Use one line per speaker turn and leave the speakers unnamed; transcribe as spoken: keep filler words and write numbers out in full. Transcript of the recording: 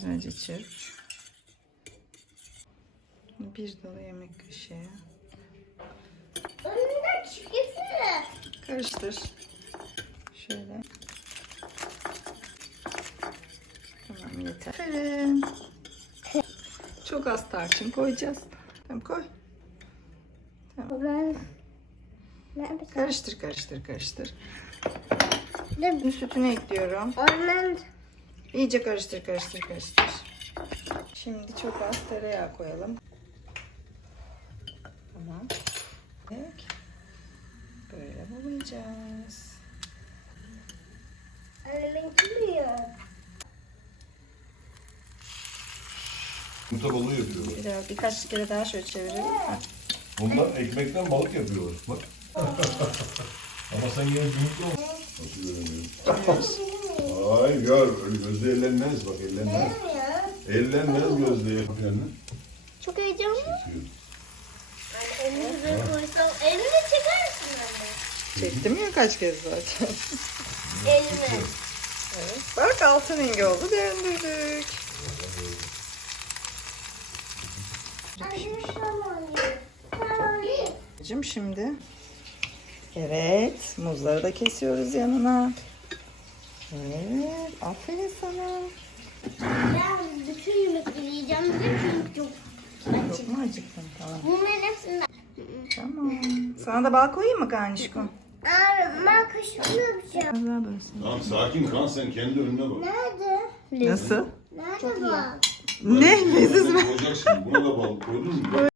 Güzelce çırp. Bir dolu yemek kaşığı.
Önünden çıkırsana.
Karıştır. Şöyle. Tamam, yeter. Aferin. Çok az tarçın koyacağız. Tamam, koy.
Ben... Nerede?
Karıştır, karıştır, karıştır.
Dur.
Şimdi sütünü ekliyorum.
Orman.
İyice karıştır, karıştır, karıştır. Şimdi çok az tereyağı koyalım. Tamam. Evet. Böyle bulayacağız.
Anne ben kimmiyor.
Yumurta balığı yapıyorlar.
Biraz birkaç kere daha şöyle çevirelim. Ha.
Onlar ekmekten balık yapıyorlar. Bak. Ama sen yine yumurta ol. Nasıl görünüyor? Ay gör, öyle gözde ellenmez bak, ellenmez. Ellenmez gözde yapıyorsun.
Çok heyecanlı.
Çekiyor.
Elini böyle koysam. Elini çekersin anne.
Çektim ya kaç kez zaten.
Elini.
Evet. Bak altın rengi oldu, döndürdük.
Anne tamam. Tamam.
Şimdi evet, muzları da kesiyoruz yanına. Evet, aferin sana.
Ben bütün yemekleri yiyeceğim de çünkü çok
Çok
açık.
mu acıktın? Tamam.
Bunların hepsinden.
Tamam. Sana da bal koyayım mı Kanişko?
Abi ben kaşıklı yapacağım.
Biraz daha bölsün.
Tamam sakin kan, sen kendi önüne bak.
Nerede?
Nasıl?
Nerede bak?
Ne? Leziz mi?
Koyacaksın, buna da balık koydun mu?